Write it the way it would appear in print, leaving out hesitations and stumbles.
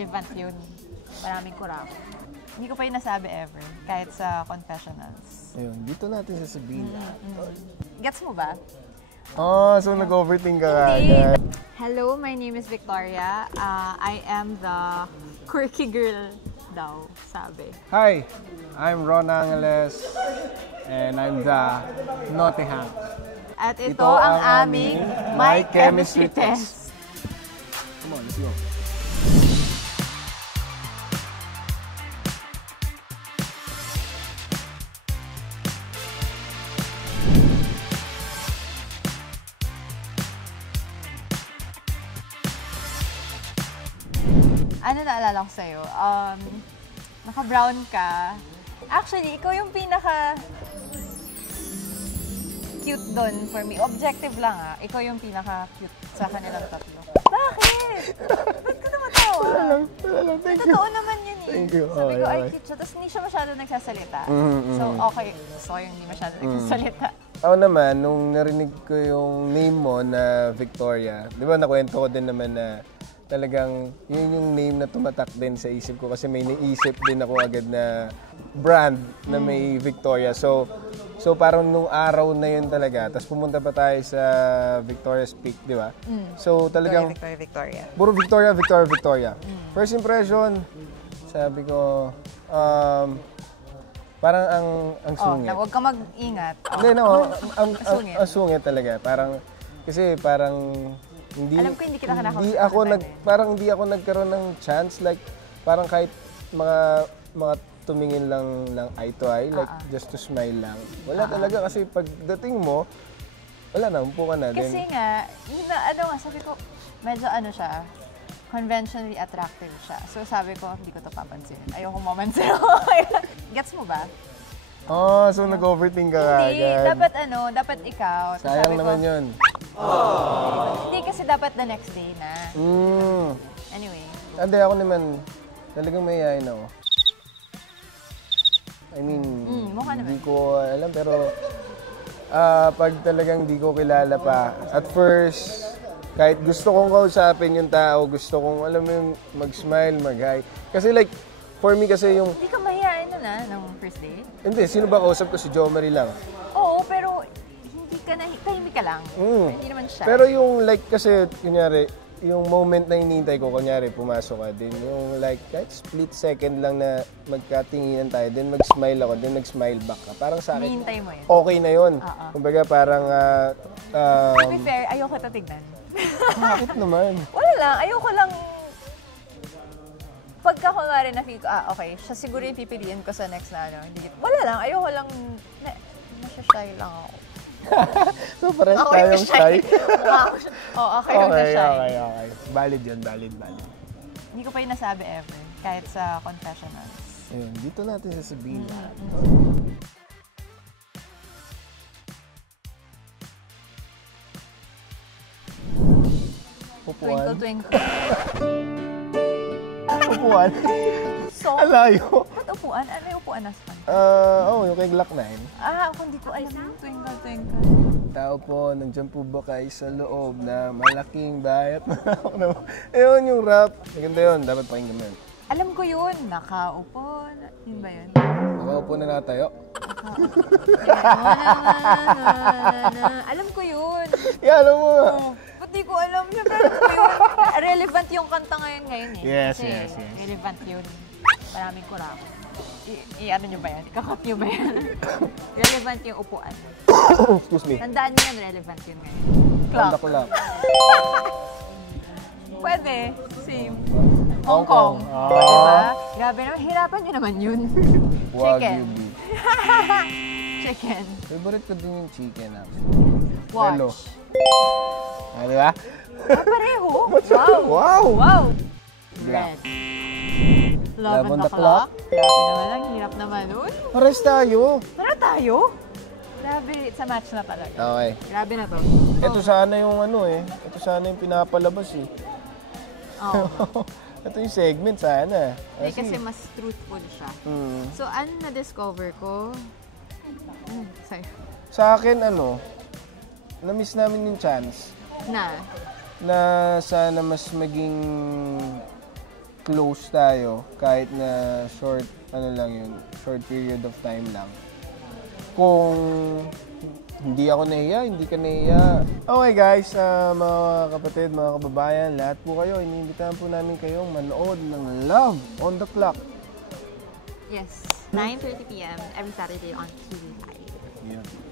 relevant yun. Maraming kurako. Hindi ko pa yung nasabi ever, kahit sa confessionals. Ayun, dito natin sasabihin. Gets mo ba? Oh, so nag-overthink ka agad. Hello, my name is Victoria. I am the quirky girl daw, sabi. Hi, I'm Ron Angeles and I'm the naughty Hank. At ito ang aming My Chemistry Test. Come on, let's go. Ano naalala ko sa'yo? Naka-brown ka. Actually, ikaw yung pinaka-cute doon for me. Objective lang Ikaw yung pinaka-cute sa kanilang tatlo. Bakit? Ba't ka tumatawa? Wala lang. Thank you. Totoo naman yun eh. Thank you. Sabi ko, Okay. ay cute siya. Tapos hindi siya masyado nagsasalita. So, okay. So, yung hindi masyado nagsasalita. Ako naman, nung narinig ko yung name mo na Victoria, di ba nakwento ko din naman na talagang yun yung name na tumatak din sa isip ko kasi may naisip din ako agad na brand na may Victoria. So parang nung araw na yun talaga, tapos pumunta pa tayo sa Victoria's Peak, di ba? So talagang Victoria. puro Victoria. First impression, sabi ko, parang ang sungit. Huwag ka mag-ingat. Hindi, no, ang sungit talaga. Parang, kasi parang, alam ko hindi kita parang hindi ako nagkaroon ng chance, like, parang kahit mga tumingin lang eye to eye, like, just to smile lang. Wala talaga kasi pagdating mo, wala na, umpo ka na. Kasi nga, sabi ko, medyo siya, conventionally attractive siya. So sabi ko, hindi ko to papansin. Ayoko mamansin. Gets mo ba? Oh, so nag-overthink ka Hindi, agad. dapat ikaw. Sayang naman yun. Hindi kasi dapat the next day na. Anyway. Hindi, ako naman, talagang mayayain ako. I mean, hindi ko alam, pero pag talagang di ko kilala pa, at first, kahit gusto kong kausapin yung tao, gusto kong, alam mo yung mag-smile, mag-hi. Kasi like, for me kasi yung... Hindi ka mahihain nung first date? Hindi, sino ba kausap ko? Si Jo Marie lang. Oo, pero hindi ka tahimik ka lang. Hindi naman siya. Pero yung like, kasi, kunyari, yung moment na hinihintay ko, kunyari, pumasok ka din, yung like, kahit split second lang na magkatinginan tayo, then mag-smile ako, then nag-smile back ka. Parang sa akin, hinihintay mo yun. Okay na yun. Kumbaga, parang... to be fair, ayoko ito tignan. Bakit naman? Wala lang, ayoko lang... Pagka kunwari na feel ko, okay, siya siguro yung pipiliin ko sa next na wala lang, ayoko lang, masya-shy lang ako. So, parang tayong shy? Okay lang na shy. Okay. Valid yun, valid. Hindi ko pa yung nasabi ever, kahit sa confessionals. Ayun, dito natin sasabihin lahat. Upuan. Twinkle. Upuan? So, Alayo. ba't upuan? Ano yung upuan na sa yung kay Glock 9. Kung di ko alam yung twinkle. Tao po, nandiyan po ba kayo sa loob na malaking bahay at malawak na... Ayun yung rap. Maganda yun, dapat pakinggan mo yun. Alam ko yun, nakaupo. Yun ba yun? Nakaupo na natayo. Alam ko yun. Alam mo nga. Ba't di ko alam? Siyempre alam ko yun. Relevant yung kanta ngayon eh. Yes. Relevant yun. Maraming kurako. Ano nyo ba yan? Ikakot nyo ba yan? Relevant yung upuan. Excuse me. Tandaan nyo yan, relevant yun ngayon. Clock. Pwede. Same. Hong Kong. Diba? Grabe naman. Hirapan nyo naman yun. Chicken. Chicken. Favorite ko din yung chicken. Watch. Hello. Diba? Pareho. Wow. Red. Love on the clock. Grabe naman. Ang hirap naman nun. Pares tayo. Tara tayo. Grabe. It's a match na talaga. Okay. Grabe na to. Ito sana yung Ito sana yung pinapalabas eh. Ito yung segment sana. Kasi mas truthful siya. So, ano na-discover ko? Sa'yo? Sa akin, na-miss namin yung chance. Na sana mas maging close tayo kahit na short, short period of time lang. Kung hindi ako nahiya, hindi ka nahiya. Okay guys, mga kapatid, mga kababayan, lahat po kayo, iniimbitahan po namin kayong manood ng Love on the Clock. Yes, 9:30 p.m. every Saturday on TV5. Yeah.